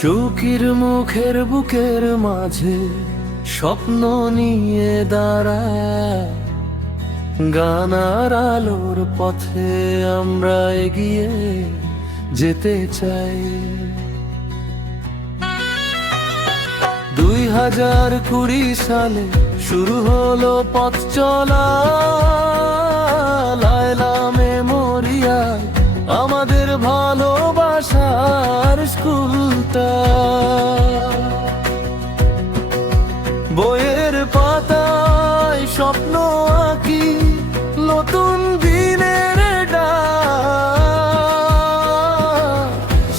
চৌকির মুখের বুকের মাঝে স্বপ্ন নিয়ে দাঁড়ায়, গানার আলোর পথে আমরা এগিয়ে যেতে চাই। 2020 সালে শুরু হলো পথ চলা, লায়লা মেমোরিয়াল আমাদের ভালোবাসার স্কুলটা। বইয়ের পাতায় স্বপ্ন আঁকি নতুন দিনের ডাক,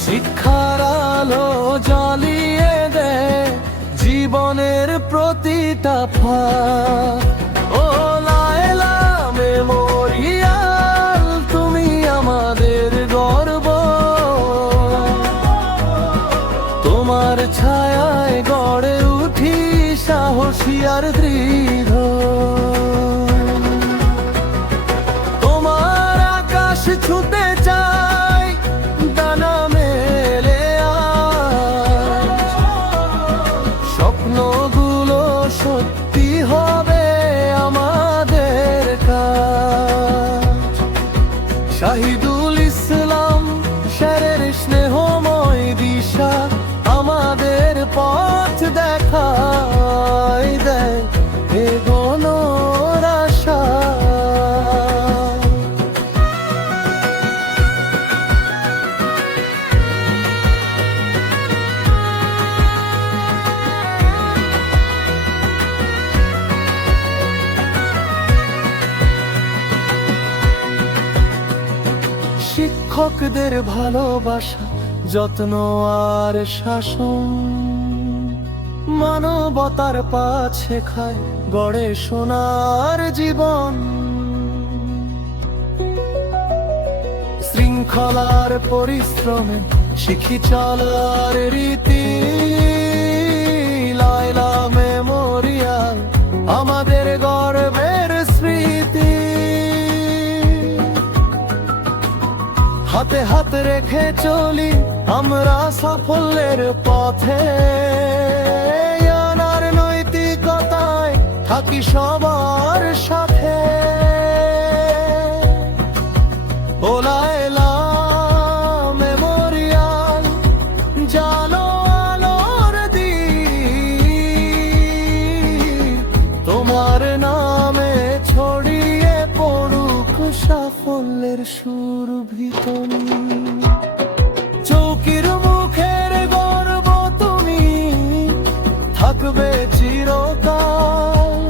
শিক্ষার আলো জ্বালিয়ে দেয় জীবনের প্রতিটা ফাঁক। ও লায়লা মেমোরিয়াল তুমি আমাদের গর্ব, তোমার ছায়ায় গড়ে উঠি সাহসী আর দৃঢ়। তোমার আকাশ ছুঁতে চাই ডানা মেলে আজ, স্বপ্নগুলো সত্যি হবে আমাদের কাজ। শাহিদুল ইসলাম স্যারের স্নেহময় দিশা আমাদের পথ দেখায় দেয় এগোনোর আশা। শিক্ষকদের ভালোবাসা, যত্ন আর শাসন মানবতার পাঠ শেখায়, গড়ে সোনার জীবন। শৃঙ্খলার পরিশ্রমে শিখি চলার রীতি, লায়লা মেমোরিয়াল আমাদের গর্বের স্মৃতি। হাতে হাত রেখে চলি আমরা সাফল্যের পথে, আনার নৈতিকতায় থাকি সবার সাথে। ও লায়লা মেমোরিয়াল জালো আলোর দ্বীপ, তোমার নামে ছড়িয়ে পড়ুক সাফল্যের সুরভিতনি। চৌকির মুখের গর্ব তুমি থাকবে চিরকাল,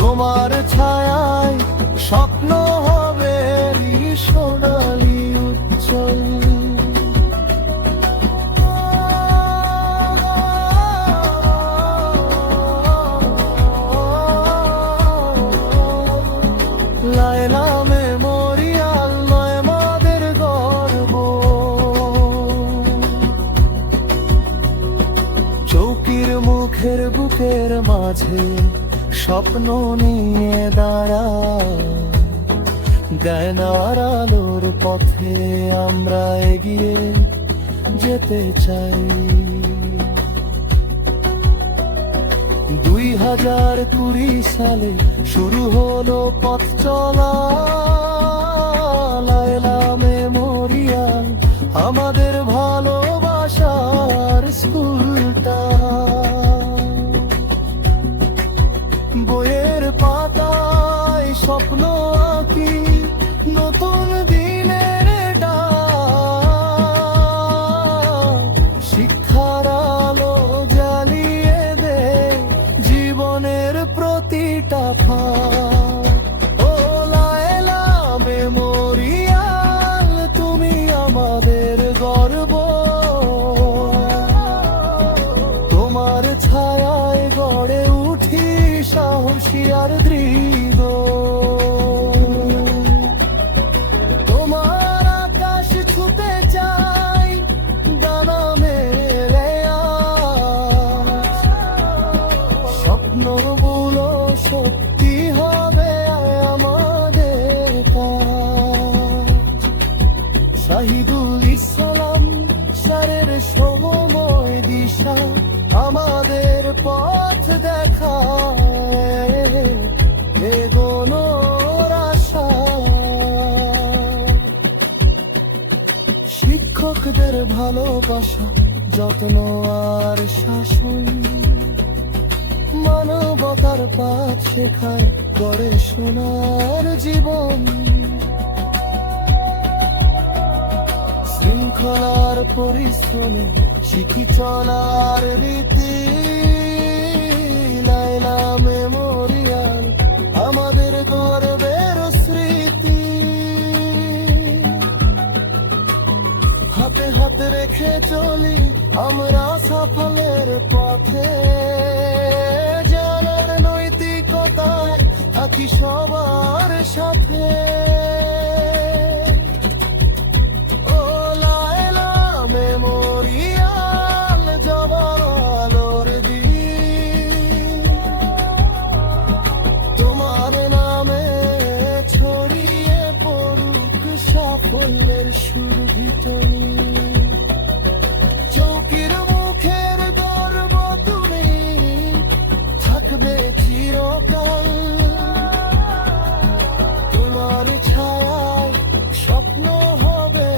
তোমার ছায়ায় স্বপ্ন হবে সোনালি উজ্জ্বল। লায়লা মেমোরিয়াল নয় আমাদের গর্ব, চৌকির মুখের বুকের মাঝে স্বপ্ন নিয়ে দাঁড়ায়, গায়নার আলোর পথে আমরা এগিয়ে যেতে চাই। 2020 সালে শুরু হলো পথ চলা, লায়লা মেমোরিয়াল আমাদের ভালোবাসার স্কুলটা। বইয়ের পাতায় স্বপ্ন আঁকি নতুন দিনের ডাক, শিক্ষার আলো জ্বালিয়ে দেয় জীবনের প্রতিটা ফাঁক। ও লায়লা মেমোরিয়াল তুমি আমাদের গর্ব, তোমার ছায়ায় গড়ে উঠি সাহসী আর দৃঢ়। তোমার আকাশ ছুঁতে চাই ডানা মেলে আজ, স্বপ্নগুলো সত্যি হবে আমাদের কাজ। শাহিদুল ইসলাম অন্ধকারের সময় দিশা আমাদের পথ দেখায়, এগোনোর আশা। শিক্ষকদের ভালোবাসা, যত্ন আর শাসন মানবতার পাঠ শেখায়, গড়ে সোনার জীবন। শৃঙ্খলার পরিশ্রমে শিখি চলার রীতি, লায়লা মেমোরিয়াল আমাদের গর্বের স্মৃতি। হাতে হাতে রেখে চলি আমরা সাফল্যের পথে, জানার নৈতিকতায় থাকি সবার সাথে। ও লায়লা মেমোরিয়াল জবার আলোর দিন, তোমার নামে ছড়িয়ে পড়ুক সাফল্যের সুরভিতনি। চৌকির মুখের গর্ব তুমি, থাকবে চিরকাল। তোমার ছায়ায় স্বপ্ন হবে